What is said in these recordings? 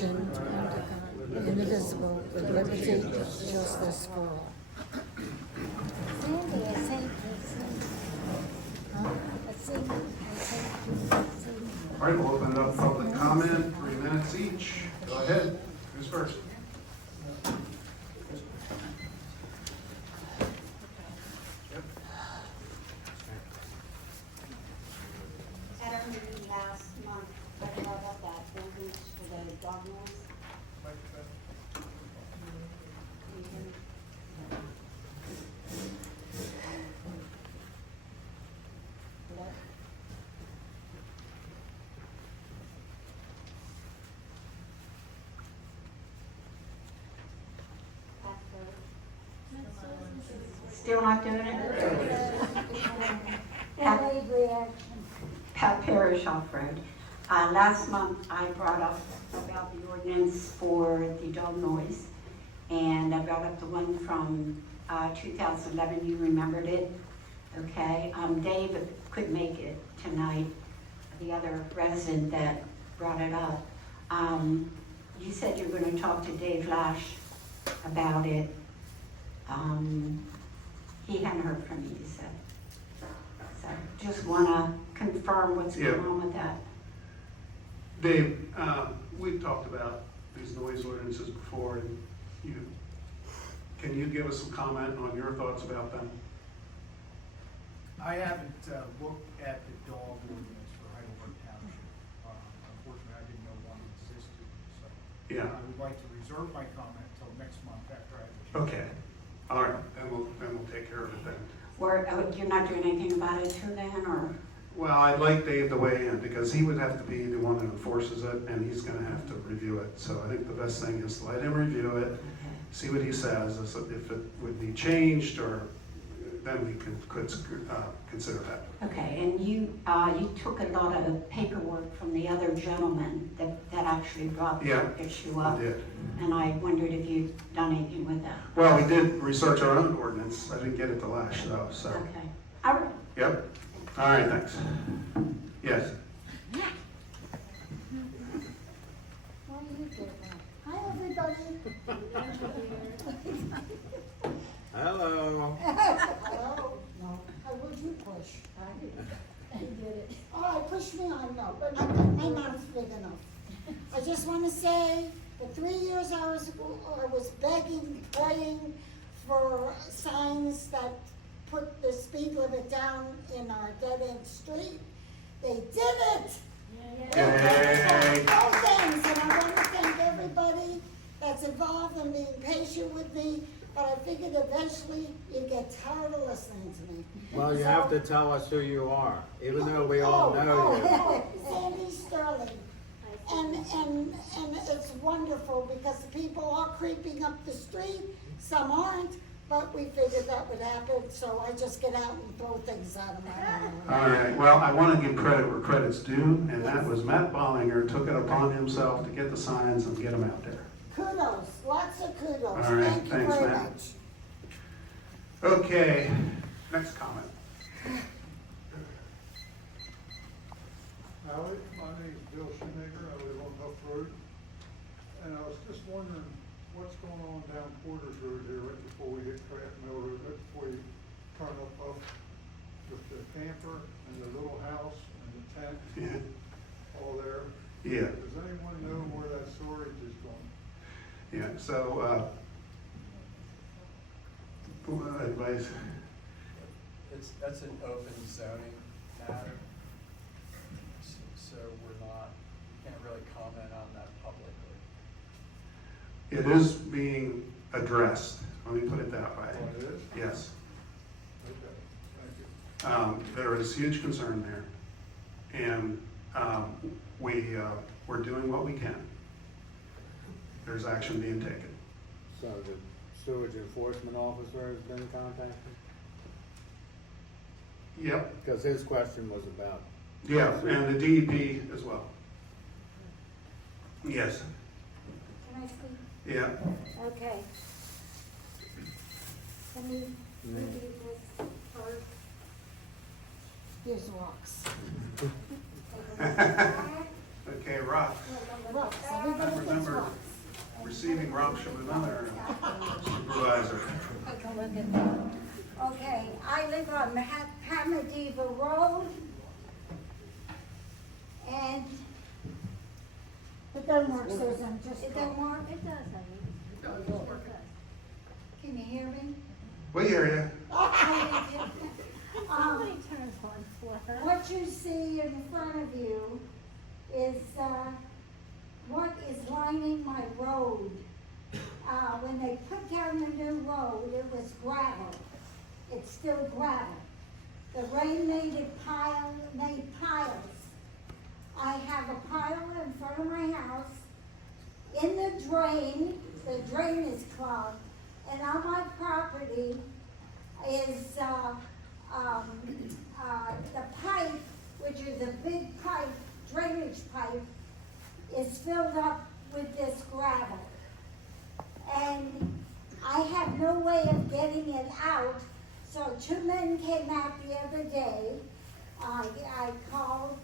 nation, under God, indivisible, with liberty and justice for all. Sandy, I think, All right, we'll open up public comment, 3 minutes each. Go ahead. Who's first? At our meeting last month, I brought up that ordinance for the dog noise. Still not doing it? Pat Parrish off-road. Last month, I brought up about the ordinance for the dog noise, and I brought up the one from 2011. You remembered it? Okay. Dave couldn't make it tonight, the other resident that brought it up. You said you were going to talk to Dave Lash about it. He hadn't heard from you, you said. So just want to confirm what's going on with that. Dave, we've talked about these noise ordinances before, and can you give us some comment on your thoughts about them? I haven't looked at the dog ordinance for Heidelberg Township. Unfortunately, I didn't know one existed, so Yeah. I would like to reserve my comment until next month after I have a chance. Okay. All right, and we'll take care of it then. Or you're not doing anything about it too then, or? Well, I'd like Dave to weigh in because he would have to be the one that enforces it, and he's going to have to review it. So I think the best thing is to let him review it, see what he says. If it would be changed, or then we could consider that. Okay, and you took a lot of the paperwork from the other gentleman that actually brought Yeah, the issue up. I did. And I wondered if you'd done anything with that. Well, we did research our own ordinance. I didn't get it to Lash though. So. Okay. All right. Yep. All right. Thanks. Yes. Hi, everybody. Hello. Hello? No. How would you push? I did it. Oh, push me on, no, but my mouth's big enough. I just want to say, for 3 years I was begging, praying for signs that put the speed limit down in our dead-end street. They did it! Yay. All things, and I want to thank everybody that's involved in being patient with me, but I figured eventually you'd get tired of listening to me. Well, you have to tell us who you are, even though we all know you. Sandy Sterling. And it's wonderful because people are creeping up the street, some aren't, but we figured that would happen, so I just get out and throw things at them. All right. Well, I want to give credit where credit's due, and that was Matt Bollinger took it upon himself to get the signs and get them out there. Kudos, lots of kudos. All right, Thank you thanks, very Matt. much. Okay. Next comment. Howard, my name is Bill Shoemaker, I live on Huff Road, and I was just wondering what's going on down Porter's Road here right before we hit Craft Mill Road, right before you turn up with the camper and the little house and the tent, Yeah. all there. Yeah. Does anyone know where that storage is going? Yeah. So, advice. That's an open zoning matter, so can't really comment on that publicly. It is being addressed. Let me put it that way. Oh, it is? Yes. Okay, thank you. There is huge concern there, and we're doing what we can. There's action being taken. So the sewage enforcement officer has been contacted? Yep. Because his question was about. Yeah, and the DEP as well. Yes. Can I speak? Yeah. Okay. Can we read this first? Here's rocks. Okay, Rock. Rocks, everybody gets Remember receiving rocks from another supervisor. Take a look at that. Okay, I live on Hamadiva Road. And it doesn't work, Susan, just. It doesn't work? It does, honey. Can you hear me? We hear you. Somebody turns on for her. What you see in front of you is, what is lining my road. When they put down the new road, it was gravel. It's still gravel. The rain made piles. I have a pile in front of my house. In the drain is clogged, and on my property is, the pipe, which is a big pipe, drainage pipe, is filled up with this gravel. And I have no way of getting it out, so 2 men came out the other day. I called,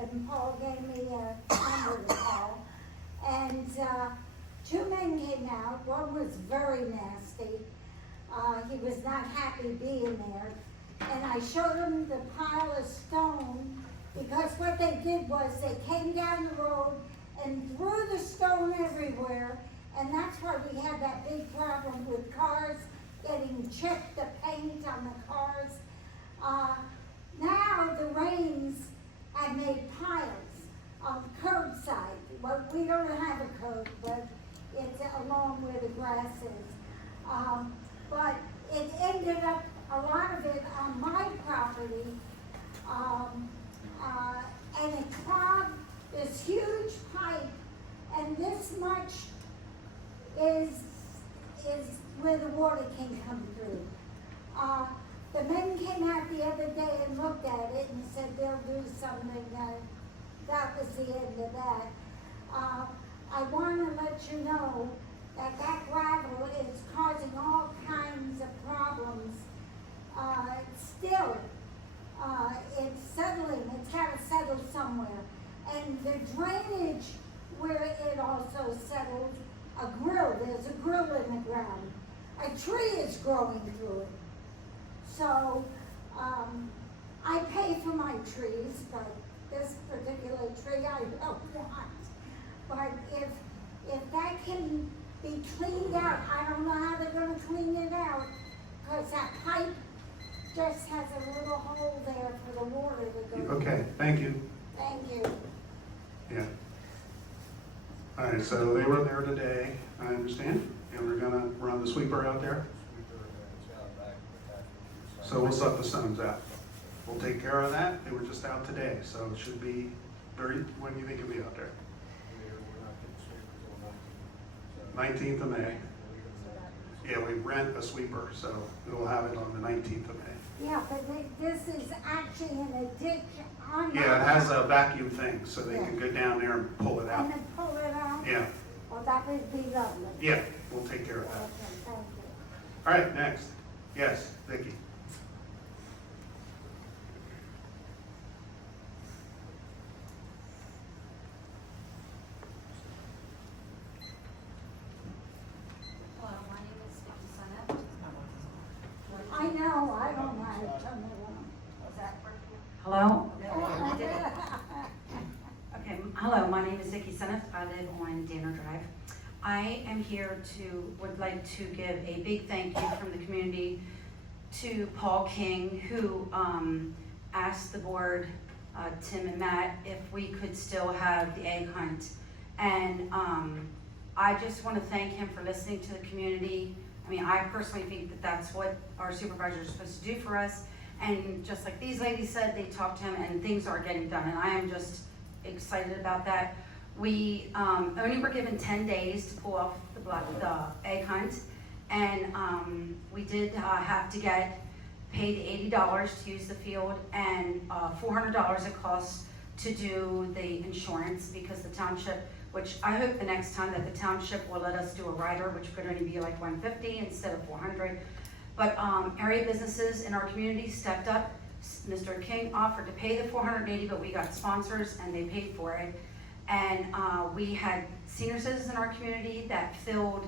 and Paul gave me a number to call. And 2 men came out. One was very nasty. He was not happy being there. And I showed him the pile of stone, because what they did was they came down the road and threw the stone everywhere. And that's why we had that big problem with cars getting chipped, the paint on the cars. Now the rains have made piles on curbside. Well, we don't have a curb, but it's along where the grass is. But it ended up, a lot of it on my property, and it clogged this huge pipe, and this much is where the water can come through. The men came out the other day and looked at it and said they'll do something. That was the end of that. I want to let you know that gravel is causing all kinds of problems. Still, it's settling. It's got to settle somewhere. And the drainage where it also settled, there's a grill in the ground. A tree is growing through it. So, I pay for my trees, but this particular tree I don't want. But if that can be cleaned out, I don't know how they're gonna clean it out, because that pipe just has a little hole there for the water to go. Okay, thank you. Thank you. Yeah. All right, so they were there today, I understand, and we're gonna run the sweeper out there. So we'll suck the stones out. We'll take care of that. They were just out today, so it should be when do you think it'll be out there? 19th of May. Yeah, we rent a sweeper, so we'll have it on the 19th of May. Yeah, but this is actually in a ditch on. Yeah, it has a vacuum thing, so they can go down there and pull it out. And then pull it out? Yeah, Well, that would be lovely. yeah, we'll take care of that. Okay, thank you. All right, next. Yes, Vicki. Hello, my name is Vicky Sennett. I know, I don't know how to turn it on. Is that working? Hello? Oh, Okay, hello, my name is Vicky Sennett. I live on Danner Drive. I am here would like to give a big thank you from the community to Paul King, who asked the board, Tim and Matt, if we could still have the egg hunt. And I just want to thank him for listening to the community. I mean, I personally think that that's what our supervisors are supposed to do for us. And just like these ladies said, they talked to him and things are getting done. And I am just excited about that. We only were given 10 days to pull off the egg hunt. And we did have to get paid $80 to use the field and $400 it costs to do the insurance, because the township, which I hope the next time that the township will let us do a rider, which could only be like $150 instead of $400. But area businesses in our community stepped up. Mr. King offered to pay the $480, but we got sponsors and they paid for it. And we had senior citizens in our community that filled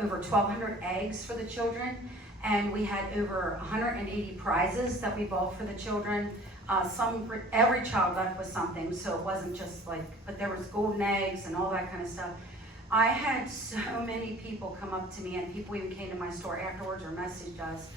over 1,200 eggs for the children. And we had over 180 prizes that we bought for the children. Every child left with something, so it wasn't just like, but there was golden eggs and all that kind of stuff. I had so many people come up to me, and people even came to my store afterwards or messaged us,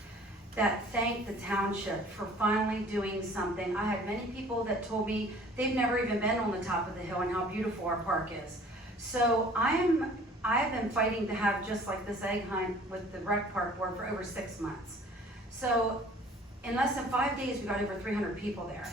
that thanked the township for finally doing something. I had many people that told me they've never even been on the top of the hill and how beautiful our park is. So I've been fighting to have just like this egg hunt with the rec park board for over 6 months. So in less than 5 days, we got over 300 people there.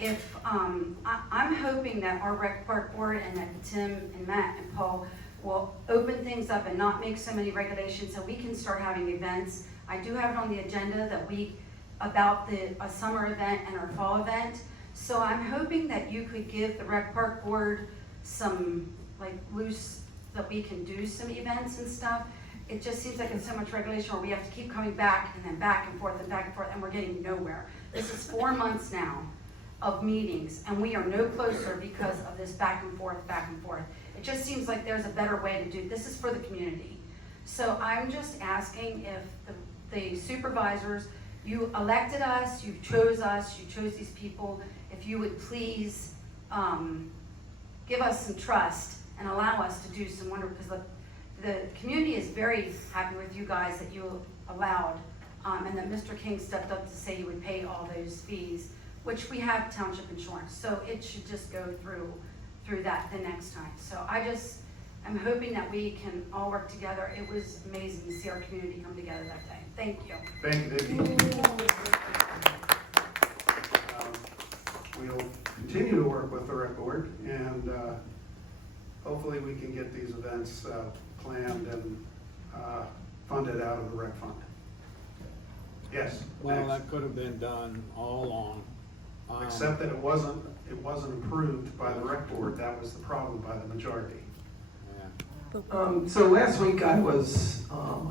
If I'm hoping that our rec park board and that Tim and Matt and Paul will open things up and not make so many regulations so we can start having events. I do have it on the agenda that week about a summer event and our fall event. So I'm hoping that you could give the rec park board some like loose, that we can do some events and stuff. It just seems like it's so much regulation where we have to keep coming back and then back and forth and back and forth, and we're getting nowhere. This is 4 months now of meetings, and we are no closer because of this back and forth, back and forth. It just seems like there's a better way to do this. Is for the community. So I'm just asking if the supervisors, you elected us, you chose these people, if you would please give us some trust and allow us to do some wonder, because the community is very happy with you guys that you allowed, and that Mr. King stepped up to say he would pay all those fees, which we have township insurance, so it should just go through that the next time. So I'm hoping that we can all work together. It was amazing to see our community come together that day. Thank you. Thank you, Vicki. We'll continue to work with the rec board, and hopefully we can get these events planned and funded out of the rec fund. Yes? Well, next. that could have been done all along. Except that it wasn't approved by the rec board. That was the problem, by the majority. Yeah. So last week I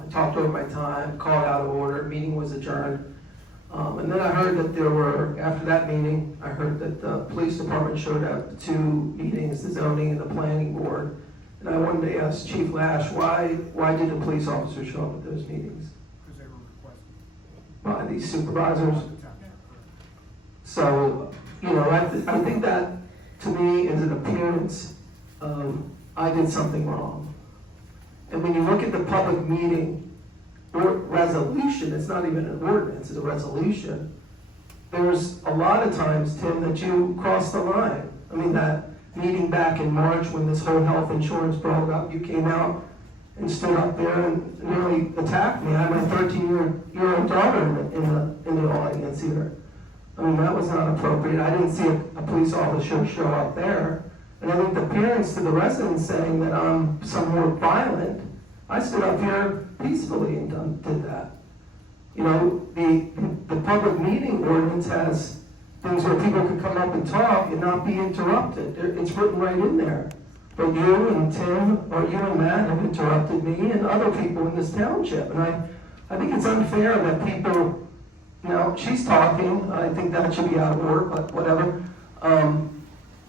talked over my time, called out of order, meeting was adjourned. And then I heard that after that meeting, I heard that the police department showed up to 2 meetings, the zoning and the planning board. And I wanted to ask Chief Lash, why did the police officers show up at those meetings? Because they were requested. By these supervisors? Yeah. So, I think that to me is an appearance of I did something wrong. And when you look at the public meeting or resolution, it's not even an ordinance, it's a resolution. There's a lot of times, Tim, that you cross the line. I mean, that meeting back in March when this whole health insurance broke up, you came out and stood up there and nearly attacked me. I had my 13-year-old daughter in the audience here. I mean, that was not appropriate. I didn't see a police officer show up there. And I think the parents to the residents saying that I'm somewhat violent, I stood up here peacefully and did that. The public meeting ordinance has things where people can come up and talk and not be interrupted. It's written right in there. But you and Tim, or you and Matt have interrupted me and other people in this township. And I think it's unfair that people, she's talking, I think that should be out of order, but whatever.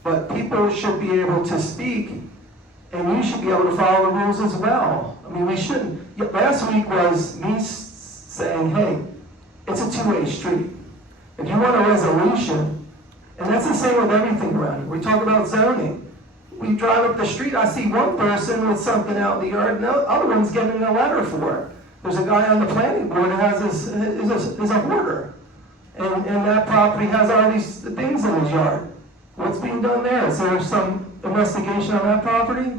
But people should be able to speak, and you should be able to follow the rules as well. I mean, we shouldn't. Last week was me saying, hey, it's a two-way street. If you want a resolution, and that's the same with everything around here. We talk about zoning. We drive up the street, I see one person with something out in the yard, and the other one's getting a letter for it. There's a guy on the planning board who is a hoarder. And that property has all these things in his yard. What's being done there? Is there some investigation on that property?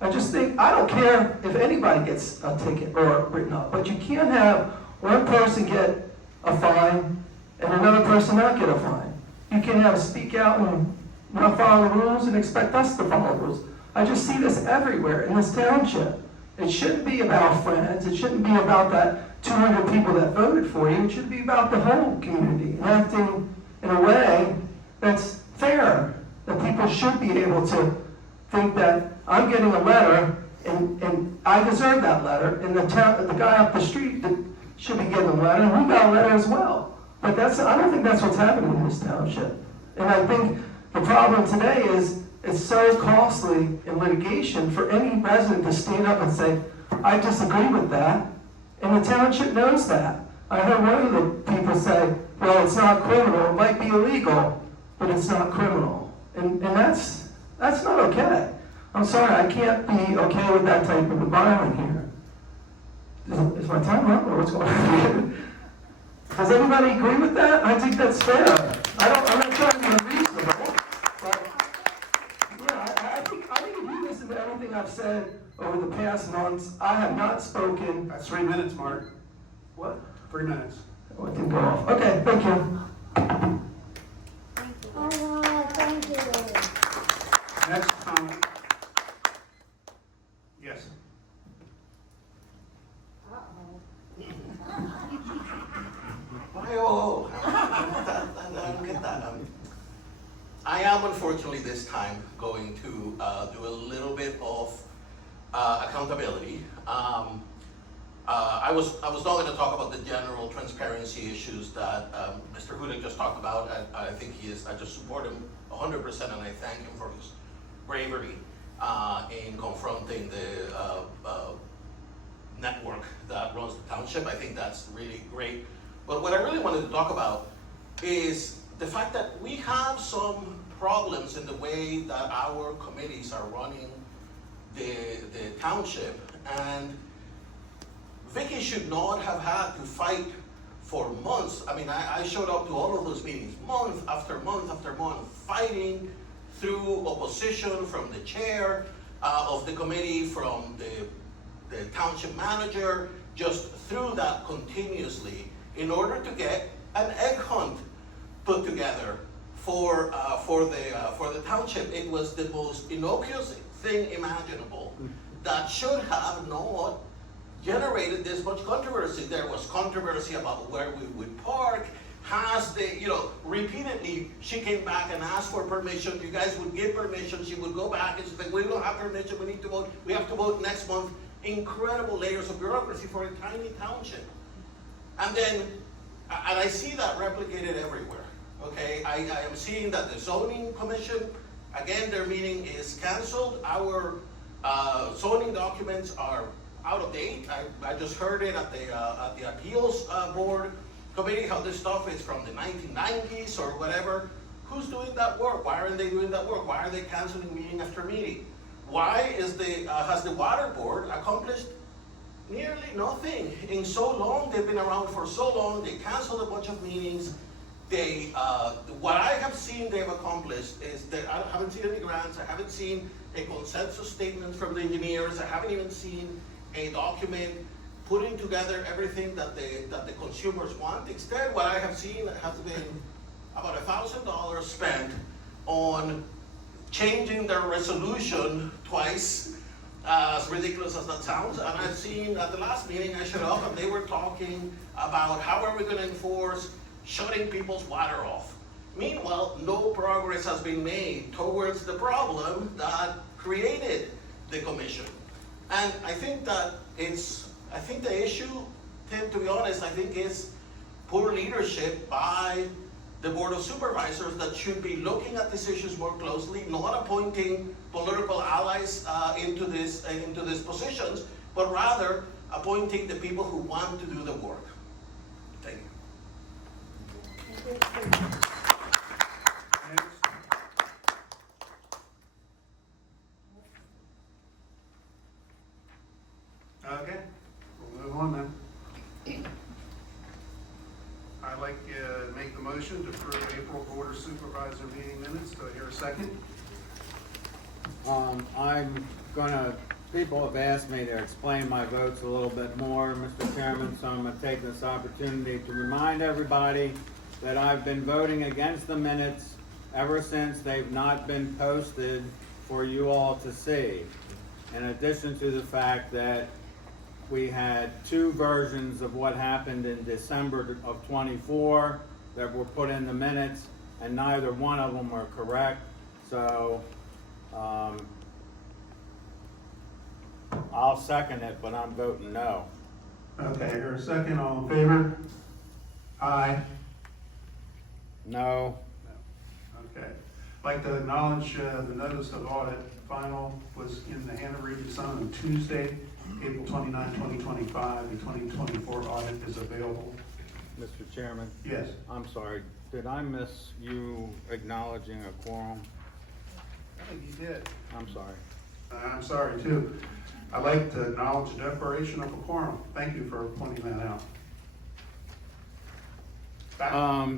I just think, I don't care if anybody gets a ticket or written up, but you can't have one person get a fine and another person not get a fine. You can't have speak out and not follow the rules and expect us to follow the rules. I just see this everywhere in this township. It shouldn't be about friends. It shouldn't be about that 200 people that voted for you. It should be about the whole community and acting in a way that's fair, that people should be able to think that I'm getting a letter and I deserve that letter, and the guy up the street should be getting a letter, and we got a letter as well. But I don't think that's what's happening in this township. And I think the problem today is It's so costly in litigation for any resident to stand up and say, I disagree with that, and the township knows that. I heard one of the people say, well, it's not criminal, it might be illegal, but it's not criminal. And that's not okay. I'm sorry, I can't be okay with that type of environment here. Is my time up, or what's going on? Does everybody agree with that? I think that's fair. I'm not trying to be unreasonable, but yeah, I think if you listen to everything I've said over the past months, I have not spoken. That's 3 minutes, Mark. What? 3 minutes. Oh, it didn't go off. Okay, thank you. All right, thank you. Next comment. Yes. I am unfortunately this time going to do a little bit of accountability. I was not going to talk about the general transparency issues that Mr. Hudak just talked about. I think I just support him 100%, and I thank him for his bravery in confronting the network that runs the township. I think that's really great. But what I really wanted to talk about is the fact that we have some problems in the way that our committees are running the township, and Vicky should not have had to fight for months. I mean, I showed up to all of those meetings, month after month after month, fighting through opposition from the chair of the committee, from the township manager, just through that continuously in order to get an egg hunt put together for the township. It was the most innocuous thing imaginable that should have not generated this much controversy. There was controversy about where we would park. Repeatedly she came back and asked for permission. You guys would give permission. She would go back and she said, we don't have permission, we need to vote. We have to vote next month. Incredible layers of bureaucracy for a tiny township. And I see that replicated everywhere, okay? I am seeing that the zoning commission, again, their meeting is canceled. Our zoning documents are out of date. I just heard it at the appeals board committee, how this stuff is from the 1990s or whatever. Who's doing that work? Why aren't they doing that work? Why are they canceling meeting after meeting? Why has the water board accomplished nearly nothing in so long? They've been around for so long. They canceled a bunch of meetings. What I have seen they've accomplished is that I haven't seen any grants. I haven't seen a consensus statement from the engineers. I haven't even seen a document putting together everything that the consumers want. Instead, what I have seen has been about $1,000 spent on changing their resolution twice, as ridiculous as that sounds. And I've seen at the last meeting I showed up and they were talking about how are we going to enforce shutting people's water off. Meanwhile, no progress has been made towards the problem that created the commission. And I think that the issue, Tim, to be honest, I think is poor leadership by the Board of Supervisors that should be looking at these issues more closely, not appointing political allies into these positions, but rather appointing the people who want to do the work. Thank you. Next. Okay, we'll move on then. I'd like to make the motion to approve April Board of Supervisor meeting minutes. Do I hear a second? People have asked me to explain my votes a little bit more, Mr. Chairman, so I'm gonna take this opportunity to remind everybody that I've been voting against the minutes ever since they've not been posted for you all to see. In addition to the fact that we had two versions of what happened in December of '24 that were put in the minutes, and neither one of them were correct. So I'll second it, but I'm voting no. Okay, here a second, all in favor? Aye. No. Okay. I'd like to acknowledge the notice of audit final was in the Hanover Evening Sun on Tuesday, April 29, 2025. The 2024 audit is available. Mr. Chairman, Yes. I'm sorry, did I miss you acknowledging a quorum? I think you did. I'm sorry. I'm sorry too. I'd like to acknowledge the declaration of a quorum. Thank you for pointing that out.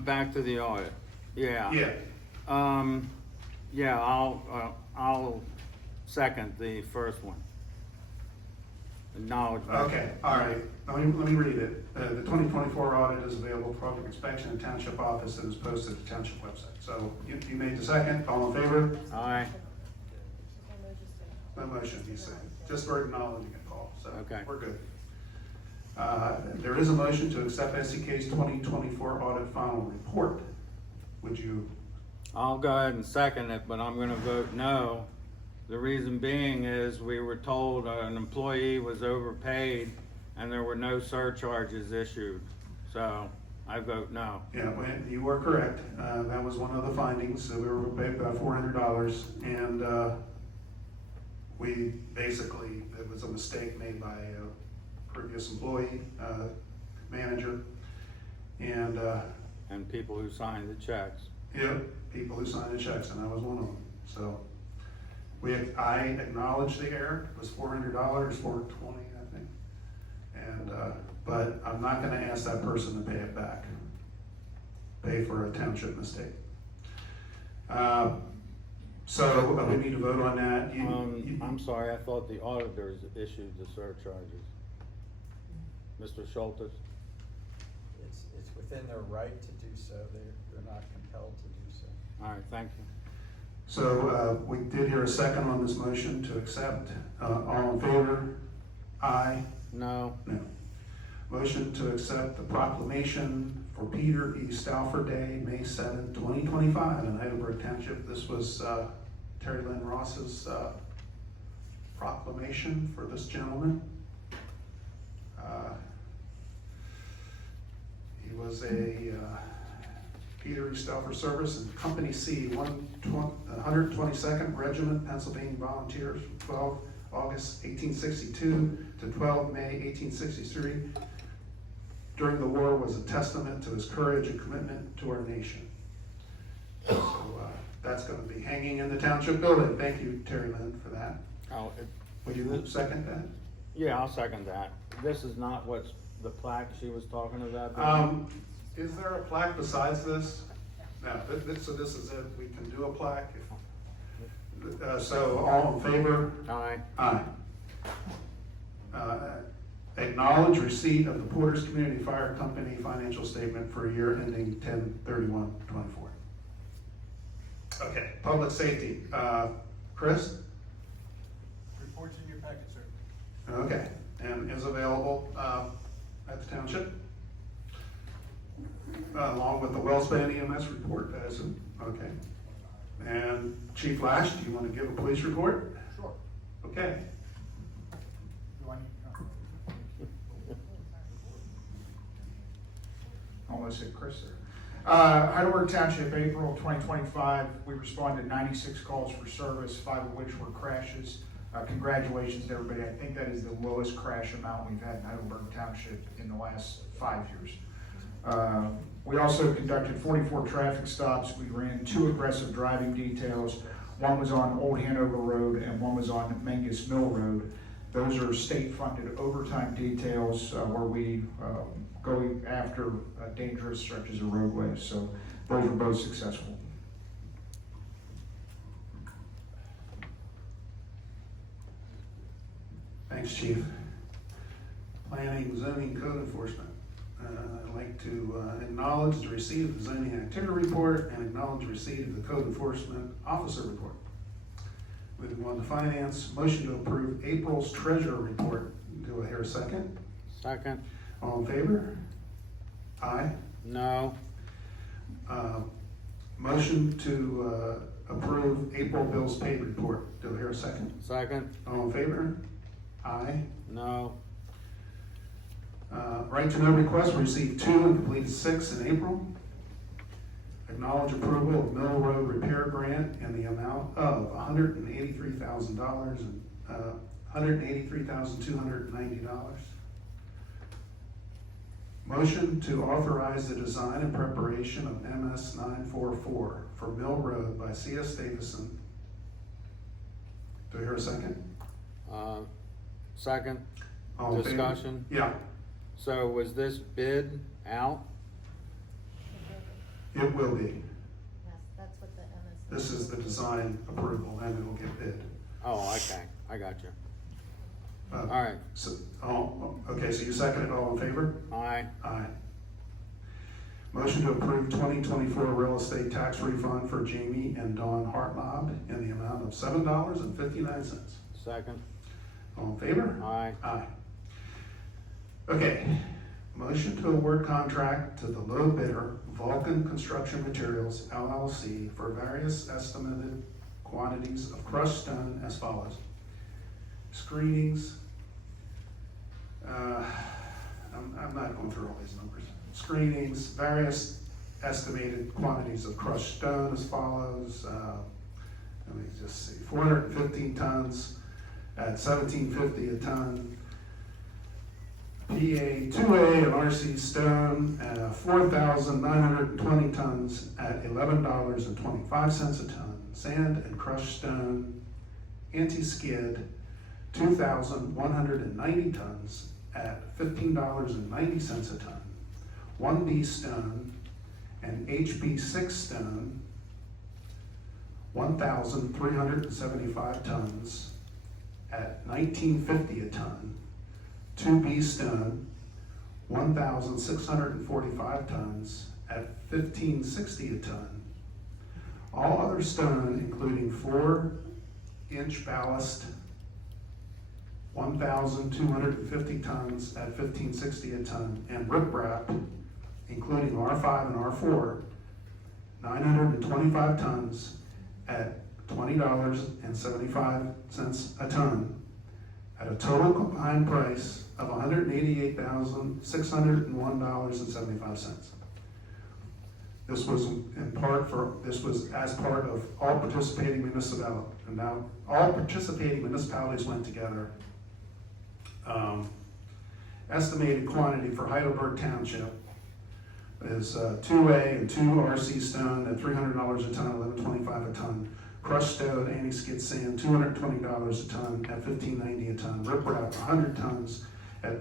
Back to the audit, yeah. Yeah. Yeah, I'll second the first one. Acknowledgement. Okay, all right. Let me read it. The 2024 audit is available for public inspection in the township office and is posted at the township website. So you made the second. All in favor? Aye. No motion, you said. Just for acknowledging it, Paul. So Okay. we're good. There is a motion to accept SCK's 2024 audit final report. Would you? I'll go ahead and second it, but I'm gonna vote no. The reason being is we were told an employee was overpaid and there were no surcharges issued. So I vote no. Yeah, well, you were correct. That was one of the findings. So we were paid about $400, and we basically, it was a mistake made by a previous employee, manager, and And people who signed the checks. yeah, people who signed the checks, and I was one of them. So I acknowledged the error. It was $400, $420, I think. And but I'm not going to ask that person to pay it back. Pay for a township mistake. So we need to vote on that. I'm sorry, I thought the auditors issued the surcharges. Mr. Schultes? It's within their right to do so. They're not compelled to do so. All right, thank you. So we did hear a second on this motion to accept. All in favor? Aye. No. No. Motion to accept the proclamation for Peter E. Stauffer Day, May 7, 2025 in Heidelberg Township. This was Terry Lynn Ross's proclamation for this gentleman. He was a Peter E. Stauffer Service in Company C, 122nd Regiment, Pennsylvania Volunteers, from 12 August 1862 to 12 May 1863. During the war was a testament to his courage and commitment to our nation. So that's going to be hanging in the township building. Thank you, Terry Lynn, for that. Would you second that? Yeah, I'll second that. This is not what's the plaque she was talking about? Is there a plaque besides this? No, so this is it. We can do a plaque. So all in favor? Aye. Aye. Acknowledge receipt of the Porter's Community Fire Company financial statement for a year ending 10/31/24. Okay, public safety. Chris? Reports in your packet, sir. Okay, and is available at the township, along with the Wellspan EMS report. Okay. And Chief Lash, do you want to give a police report? Sure. Okay. Do I need? Almost said Chris there. Heidelberg Township, April 2025, we responded to 96 calls for service, 5 of which were crashes. Congratulations to everybody. I think that is the lowest crash amount we've had in Heidelberg Township in the last 5 years. We also conducted 44 traffic stops. We ran 2 aggressive driving details. One was on Old Hanover Road and one was on Mengus Mill Road. Those are state-funded overtime details where we go after dangerous stretches of roadways. So those were both successful. Thanks, Chief. Planning, zoning, code enforcement. I'd like to acknowledge the receipt of the zoning activity report and acknowledge receipt of the code enforcement officer report. Moving on to finance, motion to approve April's treasurer report. Do I hear a second? Second. All in favor? Aye. No. Motion to approve April bills paid report. Do I hear a second? Second. All in favor? Aye. No. Right to know requests, we received 2 and completed 6 in April. Acknowledge approval of Mill Road Repair Grant in the amount of $183,000 and $183,290. Motion to authorize the design and preparation of MS 944 for Mill Road by C.S. Davison. Do I hear a second? Second, All in favor? discussion. Yeah, So was this bid out? it will be. Yes, that's what the MS. This is the design approval and it will get bid. Oh, okay, I got you. Uh, All right, So, okay, so you second it, all in favor? aye, Aye. Motion to approve 2024 real estate tax refund for Jamie and Dawn Hartlob in the amount of $7.59. second, All in favor? aye, Aye. Okay, motion to award contract to the low bidder, Vulcan Construction Materials LLC for various estimated quantities of crushed stone as follows. Screenings, I'm not going through all these numbers. Screenings, various estimated quantities of crushed stone as follows. Let me just see, 415 tons at $17.50 a ton. PA 2A and RC stone at 4,920 tons at $11.25 a ton. Sand and crushed stone, anti-skid, 2,190 tons at $15.90 a ton. 1B stone and HB6 stone, 1,375 tons at $19.50 a ton. 2B stone, 1,645 tons at $15.60 a ton. All other stone, including 4-inch ballast, 1,250 tons at $15.60 a ton, and riprap, including R5 and R4, 925 tons at $20.75 a ton, at a total combined price of $188,601.75. This was as part of all participating municipalities. And now all participating municipalities went together. Estimated quantity for Heidelberg Township is 2A and 2 RC stone at $300 a ton, $11.25 a ton. Crushed stone, anti-skid sand, $220 a ton at $15.90 a ton. Riprap, 100 tons at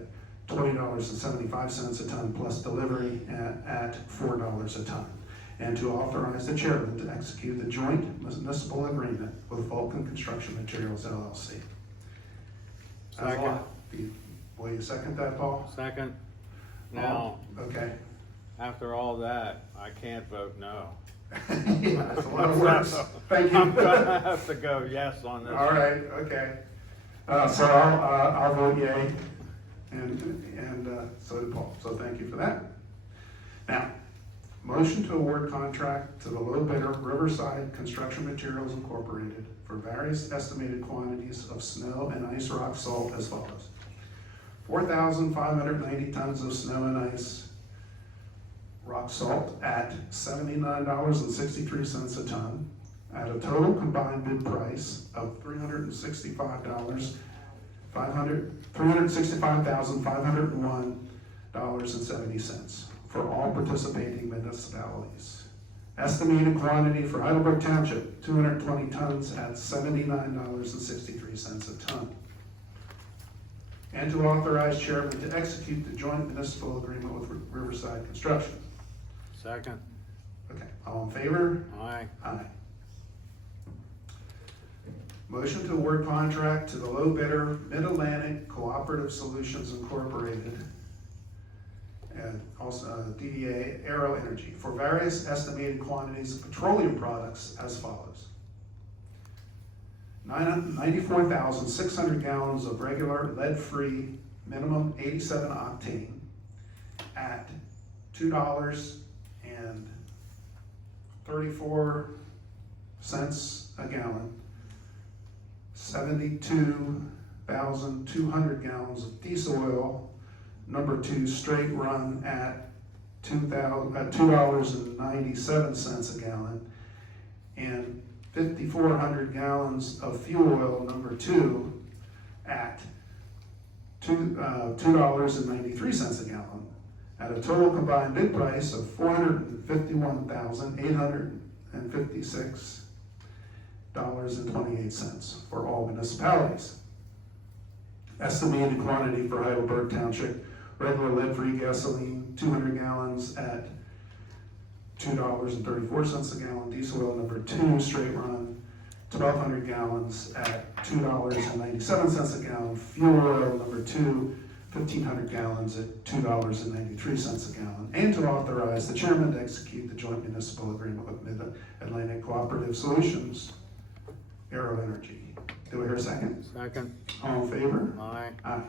$20.75 a ton, plus delivery at $4 a ton. And to authorize the chairman to execute the joint municipal agreement with Vulcan Construction Materials LLC. Second. Will you second that, Paul? second. Now, Okay. after all that, I can't vote no. Yeah, that's a lot of words. Thank you. I'm gonna have to go yes on this. All right, okay. So I'll vote yea, and so did Paul. So thank you for that. Now, motion to award contract to the low bidder, Riverside Construction Materials Incorporated, for various estimated quantities of snow and ice rock salt as follows. 4,590 tons of snow and ice rock salt at $79.63 a ton, at a total combined bid price of $365,501.70 for all participating municipalities. Estimated quantity for Heidelberg Township, 220 tons at $79.63 a ton. And to authorize chairman to execute the joint municipal agreement with Riverside Construction. Second, Okay, all in favor? aye, Aye. Motion to award contract to the low bidder, Mid-Atlantic Cooperative Solutions Incorporated, and also DDA Aero Energy, for various estimated quantities of petroleum products as follows. 94,600 gallons of regular lead-free minimum 87 octane at $2.34 a gallon. 72,200 gallons of diesel oil, number 2 straight run at $2.97 a gallon, and 5,400 gallons of fuel oil number 2 at $2.93 a gallon, at a total combined bid price of $451,856.28 for all municipalities. Estimated quantity for Heidelberg Township, regular lead-free gasoline, 200 gallons at $2.34 a gallon. Diesel oil number 2, straight run, 1,200 gallons at $2.97 a gallon. Fuel oil number 2, 1,500 gallons at $2.93 a gallon. And to authorize the chairman to execute the joint municipal agreement with Mid-Atlantic Cooperative Solutions, Aero Energy. Do we hear a second? Second. All in favor? Aye. Aye.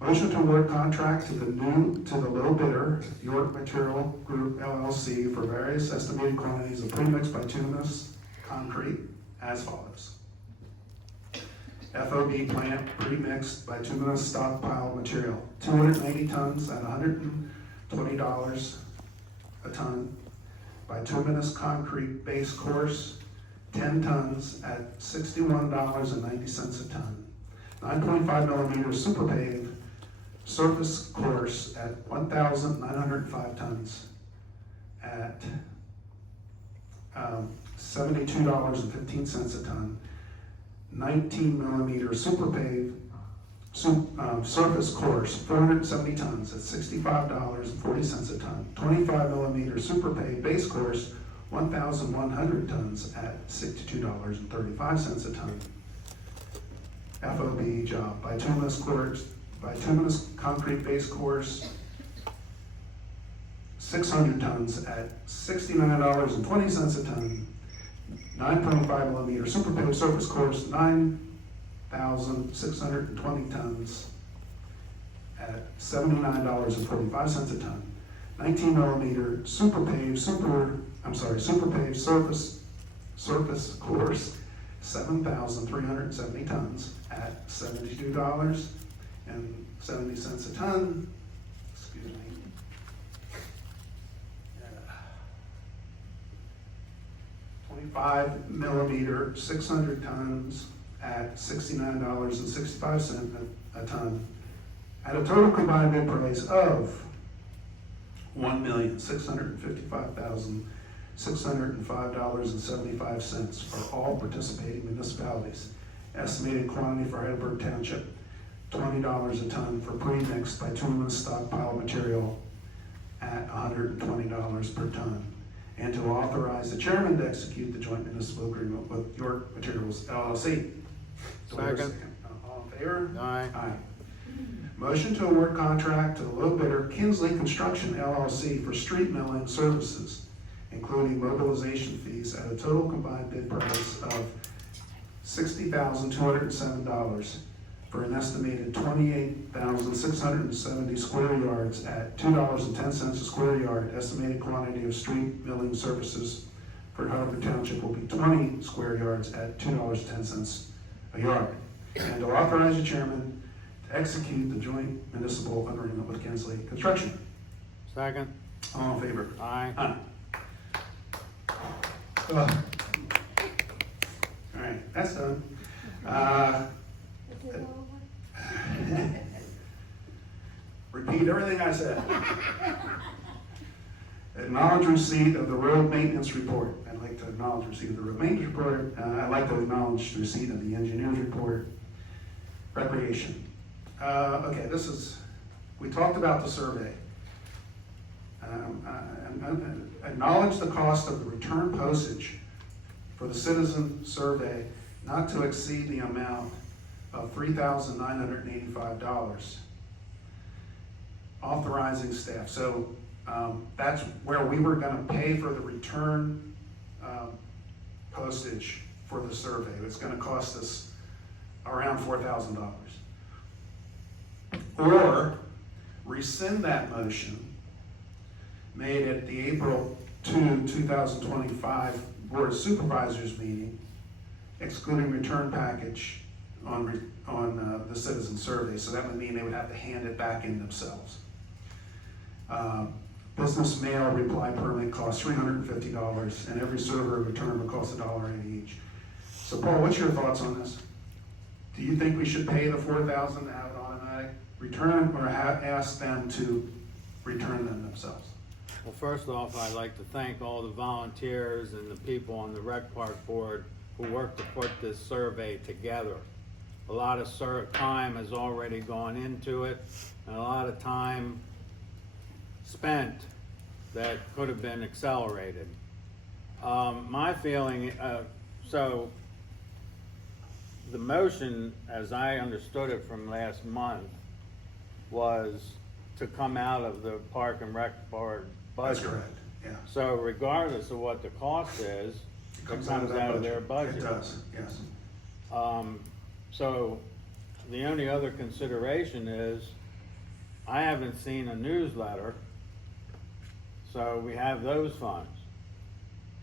Motion to award contract to the low bidder, York Material Group LLC, for various estimated quantities of pre-mixed bituminous concrete as follows. FOB plant pre-mixed bituminous stockpile material, 280 tons at $120 a ton. Bituminous concrete base course, 10 tons at $61.90 a ton. 9.5 millimeter super pave surface course at 1,905 tons at $72.15 a ton. 19 millimeter super pave surface course, 470 tons at $65.40 a ton. 25 millimeter super pave base course, 1,100 tons at $62.35 a ton. FOB job, bituminous concrete base course, 600 tons at $69.20 a ton. 9.5 millimeter super pave surface course, 9,620 tons at $79.45 a ton. 19 millimeter super pave surface course, 7,370 tons at $72.70 a ton. Excuse me. 25 millimeter, 600 tons at $69.65 a ton, at a total combined bid price of $1,655,605.75 for all participating municipalities. Estimated quantity for Heidelberg Township, $20 a ton for pre-mixed bituminous stockpile material at $120 per ton. And to authorize the chairman to execute the joint municipal agreement with York Materials LLC. Do I hear a Second. All in favor? Aye. Aye. Motion to award contract to the low bidder Kinsley Construction LLC for street milling services, including mobilization fees at a total combined bid price of $60,207 for an estimated 28,670 square yards at $2.10 a square yard. Estimated quantity of street milling services for Heidelberg Township will be 20 square yards at $2.10 a yard. And to authorize the chairman to execute the joint municipal agreement with Kinsley Construction. Second. All in favor? Aye. Aye. All right, that's done. Is it over? Repeat everything I said. Acknowledge receipt of the road maintenance report. I'd like to acknowledge receipt of the road maintenance report. I'd like to acknowledge receipt of the engineer's report. Recreation. Okay, we talked about the survey. Acknowledge the cost of the return postage for the citizen survey not to exceed the amount of $3,985. Authorizing staff. So that's where we were going to pay for the return postage for the survey. It's going to cost us around $4,000. Or rescind that motion made at the April 2, 2025 Board of Supervisors meeting, excluding return package on the citizen survey. So that would mean they would have to hand it back in themselves. Business mail reply permit costs $350, and every server return will cost $1.80 each. So Paul, what's your thoughts on this? Do you think we should pay the $4,000 to have an automatic return, or ask them to return them themselves? Well, first off, I'd like to thank all the volunteers and the people on the Rec Park Board who worked to put this survey together. A lot of time has already gone into it, and a lot of time spent that could have been accelerated. My feeling, so the motion, as I understood it from last month, was to come out of the Park and Rec Board budget. That's correct, yeah. So regardless of what the cost is, it comes out of their budget. It does, yes. So the only other consideration is, I haven't seen a newsletter, so we have those funds.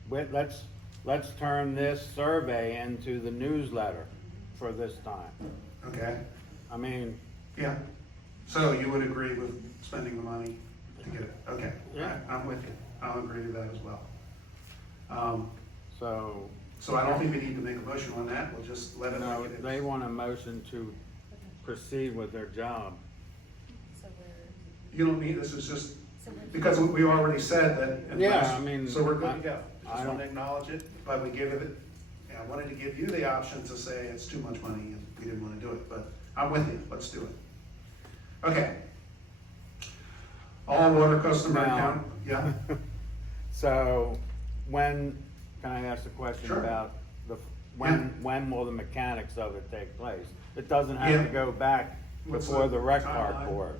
Let's turn this survey into the newsletter for this time. Okay, I mean, yeah. So you would agree with spending the money to get it? Okay, Yeah. I'm with you. I'll agree to that as well. So I don't think we need to make a motion on that. We'll just let it no, like it is. they want a motion to proceed with their job. So we're, You don't need, this is just, so we're. because we already said that. Yeah, I mean, So we're good to go. I Just want to don't- acknowledge it, but we give it, I wanted to give you the option to say it's too much money and we didn't want to do it, but I'm with you, let's do it. Okay. All water customer Now- account, yeah, So, can I ask a question Sure. about Yeah. when will the mechanics of it take place? It doesn't have Yeah. to go back What's before the the Rec Park timeline? Board.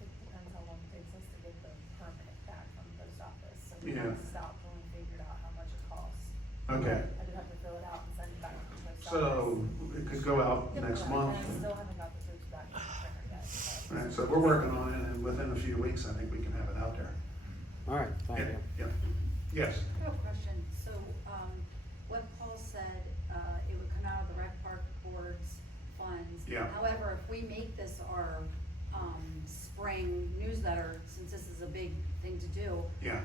It depends how long it takes us to get the permit back from the post office, so we Yeah. have to stop when we figured out how much it costs. okay. I did have to fill it out and send it back to the post office. So it could go out Yep, next and month. I still haven't got the search back from the printer yet, so. Right, so we're working on it, and within a few weeks, I think we can have it out there. All right, thank Yeah, you. yeah. Yes, I have a question. So, what Paul said, it would come out of the Rec Park Board's funds. Yeah. However, if we make this our, spring newsletter, since this is a big thing to do, yeah.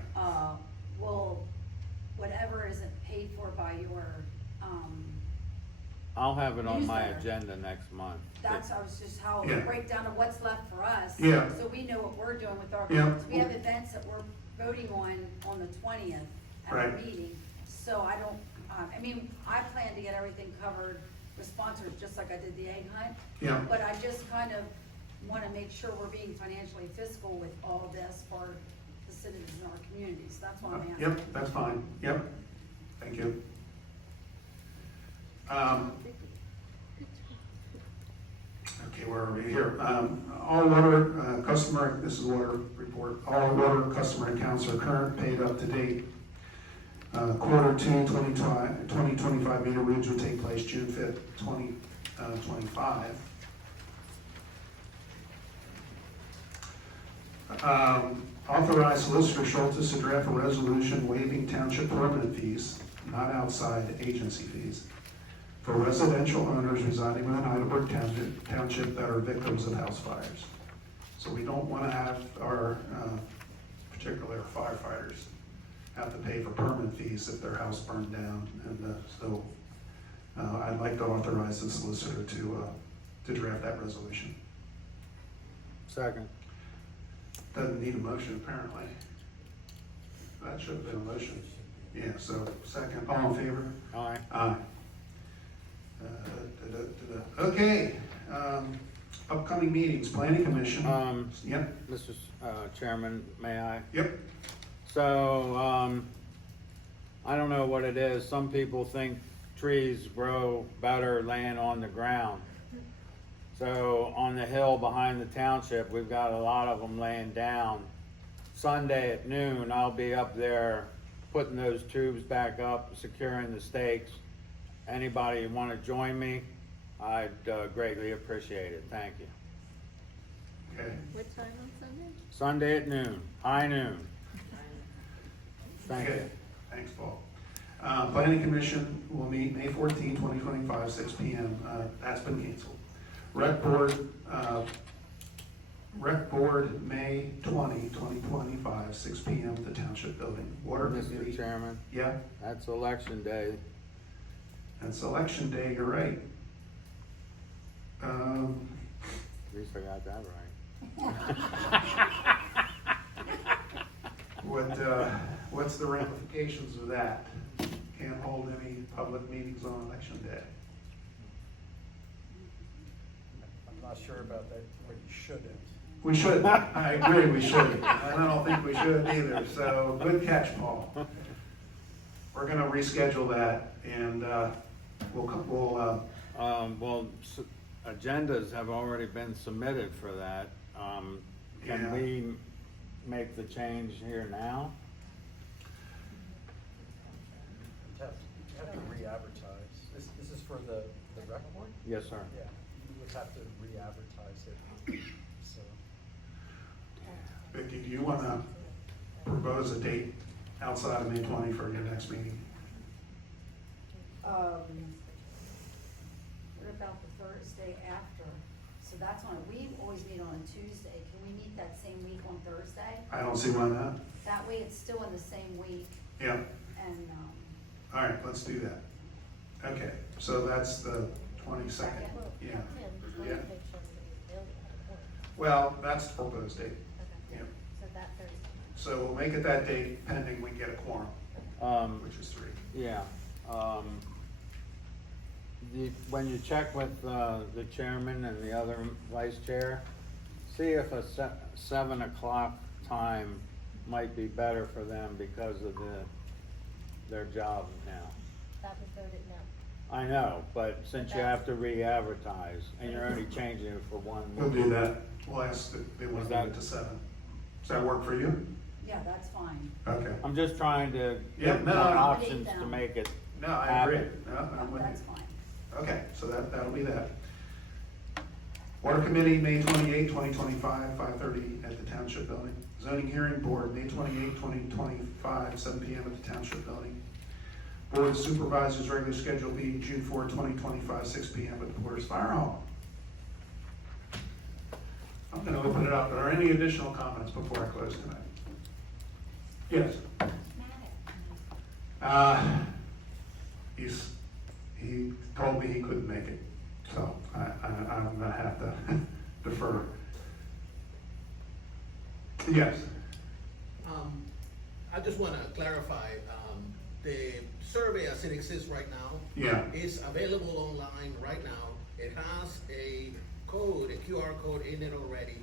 will whatever isn't paid for by your, I'll have it on my Newsletter. agenda next month. that's, I was just how, Yeah. breakdown of what's left for us. Yeah. So we know what we're doing with our, Yeah. because we have events that we're voting on the 20th at our Right. meeting. So I don't, I mean, I plan to get everything covered with sponsors, just like I did the egg hunt. Yeah. But I just kind of wanna make sure we're being financially fiscal with all of this for the citizens in our communities. That's why I'm asking. Yep, that's fine, yep, thank you. Okay, where are we here? All water customer, this is water report, all water customer accounts are current, paid up to date. Quarter two, 2025 meter reads will take place June 5th, 2025. Authorize Solicitor Schultz to draft a resolution waiving township permanent fees, not outside agency fees, for residential owners residing within Heidelberg Township that are victims of house fires. So we don't want to have our, particularly our firefighters, have to pay for permanent fees if their house burned down. And so I'd like to authorize the solicitor to draft that resolution. Second. Doesn't need a motion, apparently. That should have been a motion. Yeah, so second, all in favor? Aye. Aye. Okay, upcoming meetings, planning commission. Yep, Mr. Chairman, may I? yep, So, I don't know what it is. Some people think trees grow better laying on the ground. So on the hill behind the township, we've got a lot of them laying down. Sunday at noon, I'll be up there putting those tubes back up, securing the stakes. Anybody want to join me? I'd greatly appreciate it. Thank you. okay. What time on Sunday? Sunday at noon, high noon. Thank Okay, you. thanks, Paul. Planning commission will meet May 14, 2025, 6 p.m. That's been canceled. Rec board, Rec Board, May 20, 2025, 6 PM at the Township Building. Water Committee. Mr. Chairman, Yeah, that's election day. that's election day, you're right. At least I got that right. What's the ramifications of that? Can't hold any public meetings on election day. I'm not sure about that, but you shouldn't. We should, I agree, we should. And I don't think we should either, so good catch, Paul. We're gonna reschedule that and, we'll, Agendas have already been submitted for that. Can Yeah. we make the change here now? You have to re-advertise. This is for the rec board? Yes, sir. Yeah, you would have to re-advertise it, so. Vicki, do you wanna propose a date outside of May 20 for your next meeting? What about the Thursday after? So that's on, we always meet on a Tuesday. Can we meet that same week on Thursday? I don't see why not. That way it's still in the same week Yeah, and, all right, let's do that. Okay, so that's the 22nd, yeah. Yeah. Well, that's the proposed date, yeah. So that Thursday. So we'll make it that date pending we get a quorum, which is 3. Yeah, when you check with, the chairman and the other vice chair, see if a 7 o'clock time might be better for them because of their job now. That was voted no. I know, but since you have to re-advertise and you're only changing it for one We'll week. do that. We'll ask if they want to move it to 7. Does that work for you? yeah, that's fine. Okay. I'm just trying to Yeah, get no, more no. options to make it No, I agree. happen. No, I'm with That's you. fine. Okay, so that'll be that. Water Committee, May 28, 2025, 5:30 at the Township Building. Zoning Hearing Board, May 28, 2025, 7 PM at the Township Building. Board of Supervisors, regular schedule meeting, June 4, 2025, 6 PM at the Porter's Fire Hall. I'm gonna open it up. Are there any additional comments before I close tonight? Yes? He told me he couldn't make it, so I'm gonna have to defer. Yes? I just wanna clarify, the survey as it exists right now Yeah. is available online right now. It has a code, a QR code in it already.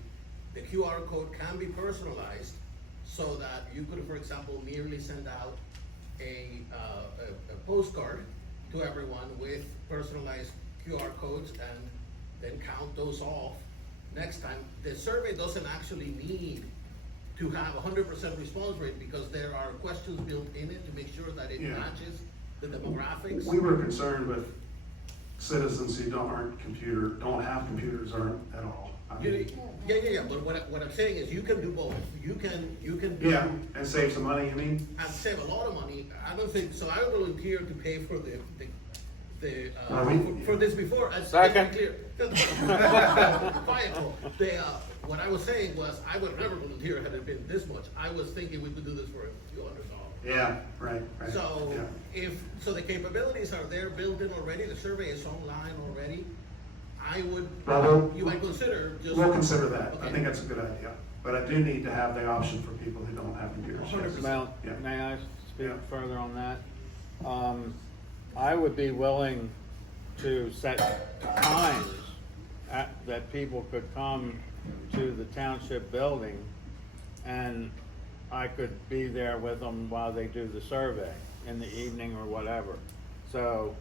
The QR code can be personalized so that you could, for example, merely send out a postcard to everyone with personalized QR codes and then count those off next time. The survey doesn't actually need to have 100% response rate because there are questions built in it to make sure that it Yeah. matches the demographics. We were concerned with citizens who don't have computers or at all. I mean, Yeah, but what I'm saying is you can do both. You can do. yeah, and save some money, you mean? And save a lot of money. I don't think, so I volunteer to pay for for this before. Second. Clear. Quiet. What I was saying was, I would never volunteer had it been this much. I was thinking we could do this for a few $100. Yeah, right. So Yeah. so the capabilities are there built in already, the survey is online already. I would, Well, you might consider just. We'll consider that. I Okay. think that's a good idea. But I do need to have the option for people who don't have computers. 100%. Well, Yeah. may I speak Yeah. further on that? I would be willing to set times that people could come to the township building and I could be there with them while they do the survey in the evening or whatever. So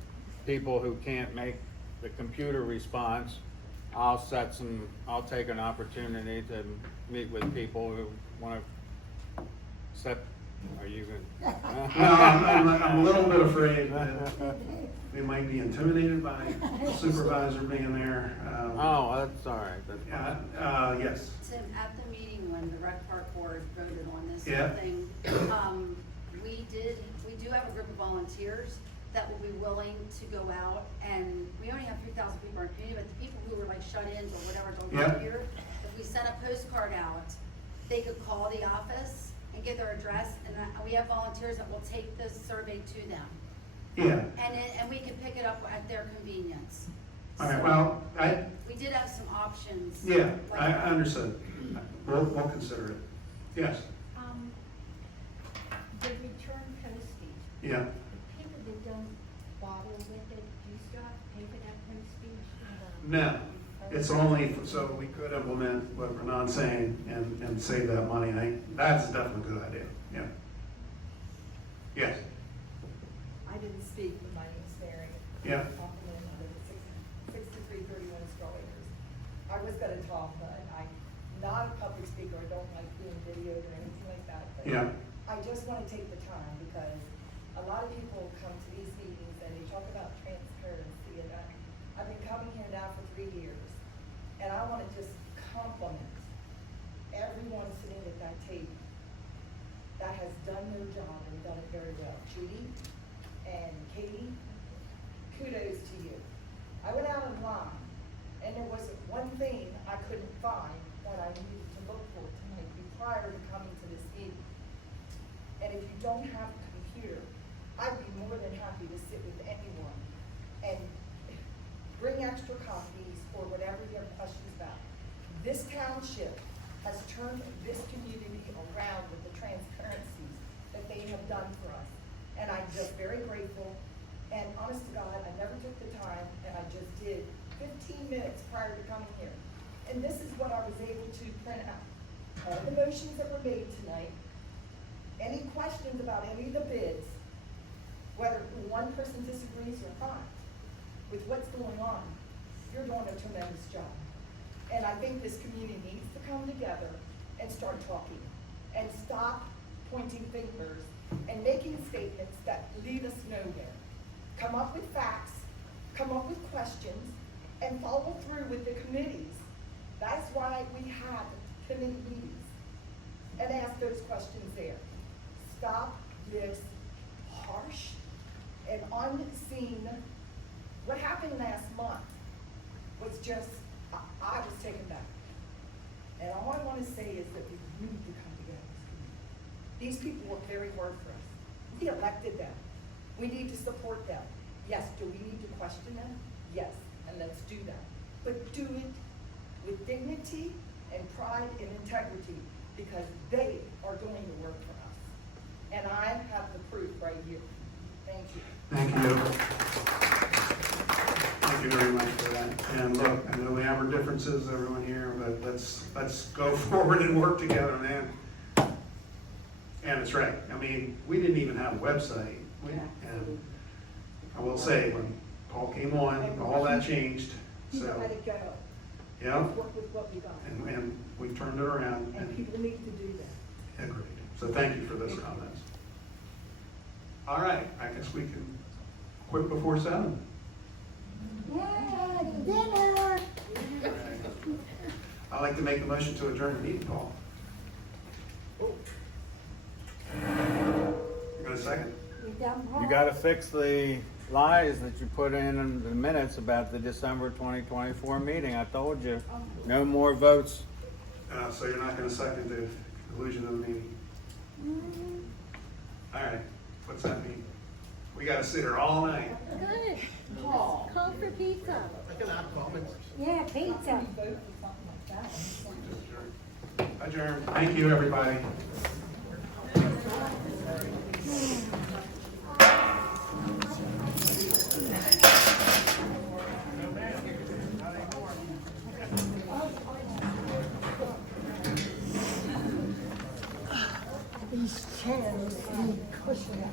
people who can't make the computer response, I'll take an opportunity to meet with people who wanna set, are you gonna? No, I'm a little bit afraid that they might be intimidated by the supervisor being there. Oh, that's all right, that's fine. Yes. Tim, at the meeting when the rec park board voted on this Yeah. thing, we do have a group of volunteers that will be willing to go out, and we only have 3,000 people in our community, but the people who were like shut-ins or whatever don't Yeah. live here, if we sent a postcard out, they could call the office and give their address, and we have volunteers that will take this survey to them. Yeah, And we can pick it up at their convenience. all right, So, well, we did have some options. yeah, like I that. understood. We'll consider it. Yes, The return postage, yeah. the people that don't bother with it, do you still have to pay for that postage? No, it's only, so we could implement what Renan's saying and save that money. That's definitely a good idea, yeah. Yes, I didn't speak, but my name's Mary. Yeah. I'm I live at 6331 Straw Acres. I was gonna talk, but I'm not a public speaker, I don't like being videoed or anything like that. But yeah, I just wanna take the time because a lot of people come to these meetings and they talk about transparency, and I've been coming here now for 3 years. And I wanna just compliment everyone sitting at that table that has done their job and done it very well. Judy and Katie, kudos to you. I went out online and there wasn't one thing I couldn't find that I needed to look for tonight prior to coming to this meeting. And if you don't have a computer, I'd be more than happy to sit with anyone and bring extra copies or whatever you have questions about. This township has turned this community around with the transparencies that they have done for us. And I'm just very grateful. And honest to God, I never took the time, and I just did 15 minutes prior to coming here. And this is what I was able to print out. All the motions that were made tonight, any questions about any of the bids, whether one person disagrees or not, with what's going on, you're doing a tremendous job. And I think this community needs to come together and start talking, and stop pointing fingers and making statements that lead us nowhere. Come up with facts, come up with questions, and follow through with the committees. That's why we have committee meetings, and ask those questions there. Stop this harsh and unseen. What happened last month was just, I was taken back. And all I want to say is that we need to come together as a community. These people work very hard for us. We elected them. We need to support them. Yes, do we need to question them? Yes, and let's do that. But do it with dignity and pride and integrity, because they are doing the work for us. And I have the proof right here. Thank you. thank you. Thank you very much for that. And look, I know we have our differences, everyone here, but let's go forward and work together, man. And it's right. I mean, we didn't even have a website. And I will say, when Paul came on, all that changed. People So, let it go. yeah, Let's work with what we got. and we turned it around. And people need to do that. Agreed. So thank you for those comments. All right, I guess we can quit before 7. Yeah, dinner. I'd like to make a motion to adjourn the meeting, Paul. You got a second? You done, Paul? You gotta fix the lies that you put in the minutes about the December 2024 meeting. I told you, no more votes. So you're not gonna second the conclusion of the meeting? All right, what's that mean? We gotta sit here all night. Good. Call for pizza. I can add comments. Yeah, pizza. Vote for something like that. Adjourn. Thank you, everybody. These chairs need cushioning.